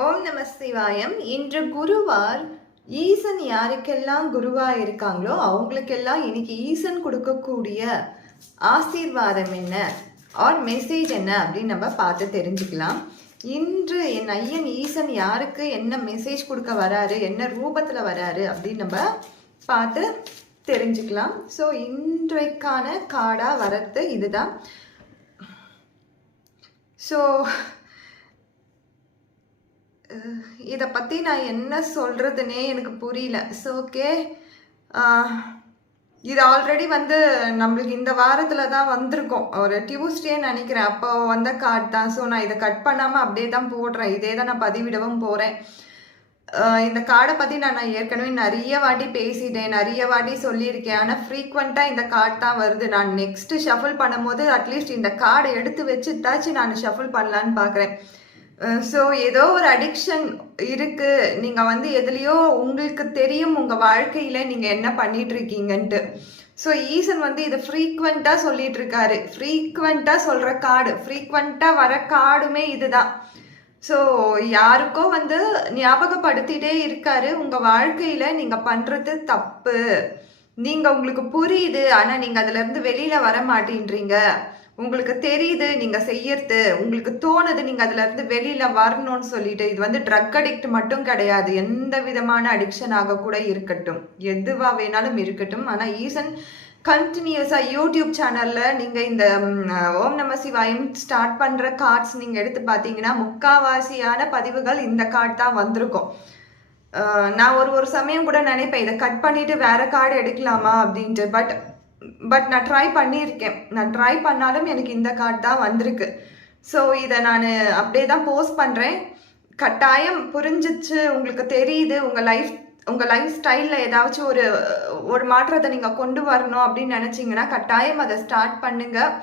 ஓம் நம சிவாயம். இன்று குருவார். ஈசன் யாருக்கெல்லாம் குருவா இருக்காங்களோ அவங்களுக்கெல்லாம் இன்னைக்கு ஈசன் கொடுக்கக்கூடிய ஆசீர்வாதம் என்ன ஆர் மெசேஜ் என்ன அப்படின்னு நம்ம பார்த்து தெரிஞ்சுக்கலாம். இன்று என் ஐயன் ஈசன் யாருக்கு என்ன மெசேஜ் கொடுக்க வராரு, என்ன ரூபத்தில் வராரு அப்படின்னு நம்ம பார்த்து தெரிஞ்சுக்கலாம். ஸோ இன்றைக்கான கார்டாக வரது இதுதான். ஸோ இதை பற்றி நான் என்ன சொல்கிறதுனே எனக்கு புரியல. ஸோ ஓகே, இது ஆல்ரெடி நம்மளுக்கு இந்த வாரத்தில் தான் வந்திருக்கோம், ஒரு டியூஸ்டே நினைக்கிறேன். அப்போ வந்த கார்டு தான். ஸோ நான் இதை கட் பண்ணாமல் அப்படியே தான் போடுறேன். இதே தான் நான் பதிவிடவும் போகிறேன். இந்த கார்டை பற்றி நான் ஏற்கனவே நிறைய வாட்டி பேசிட்டேன், நிறைய வாட்டி சொல்லியிருக்கேன். ஆனால் ஃப்ரீக்வெண்ட்டாக இந்த கார்டு தான் வருது. நான் நெக்ஸ்ட்டு ஷஃபிள் பண்ணும்போது அட்லீஸ்ட் இந்த கார்டை எடுத்து வச்சுட்டாச்சு நான் ஷஃபிள் பண்ணலான்னு பார்க்குறேன். ஸோ ஏதோ ஒரு அடிக்ஷன் இருக்குது. நீங்கள் எதுலேயோ உங்களுக்கு தெரியும் உங்கள் வாழ்க்கையில் நீங்கள் என்ன பண்ணிட்டு இருக்கீங்கன்ட்டு. ஸோ ஈசன் இதை ஃப்ரீக்வெண்ட்டாக சொல்லிட்டு இருக்காரு. ஃப்ரீக்வெண்ட்டாக சொல்கிற கார்டு, ஃப்ரீக்வெண்ட்டாக வர கார்டுமே இதுதான். ஸோ யாருக்கோ ஞாபகப்படுத்திட்டே இருக்காரு, உங்கள் வாழ்க்கையில் நீங்கள் பண்ணுறது தப்பு, நீங்கள் உங்களுக்கு புரியுது, ஆனால் நீங்கள் அதுலேருந்து வெளியில் வர மாட்டேன்றீங்க. உங்களுக்கு தெரியுது நீங்கள் செய்யறது, உங்களுக்கு தோணுது நீங்கள் அதுலேருந்து வெளியில் வரணும்னு சொல்லிட்டு. இது ட்ரக் அடிக்ட் மட்டும் கிடையாது, எந்த விதமான அடிக்ஷனாக கூட இருக்கட்டும், எதுவாக வேணாலும் இருக்கட்டும். ஆனால் ஈசன் கண்டினியூஸாக யூடியூப் சேனலில் நீங்கள் இந்த ஓம் நம சிவாயம் ஸ்டார்ட் பண்ணுற கார்ட்ஸ் நீங்கள் எடுத்து பார்த்தீங்கன்னா முக்காவாசியான பதிவுகள் இந்த கார்டு தான் வந்திருக்கும். நான் ஒரு சமயம் கூட நினைப்பேன் இதை கட் பண்ணிவிட்டு வேறு கார்டு எடுக்கலாமா அப்படின்ட்டு. பட் நான் ட்ரை பண்ணியிருக்கேன். நான் ட்ரை பண்ணாலும் எனக்கு இந்த கார்டு தான் வந்திருக்கு. ஸோ இதை நான் அப்படியே தான் போஸ்ட் பண்ணுறேன். கட்டாயம் புரிஞ்சிச்சு, உங்களுக்கு தெரியுது, உங்கள் லைஃப் ஸ்டைலில் ஏதாச்சும் ஒரு மாற்றத்தை நீங்கள் கொண்டு வரணும் அப்படின்னு நினச்சிங்கன்னா கட்டாயம் அதை ஸ்டார்ட் பண்ணுங்கள்.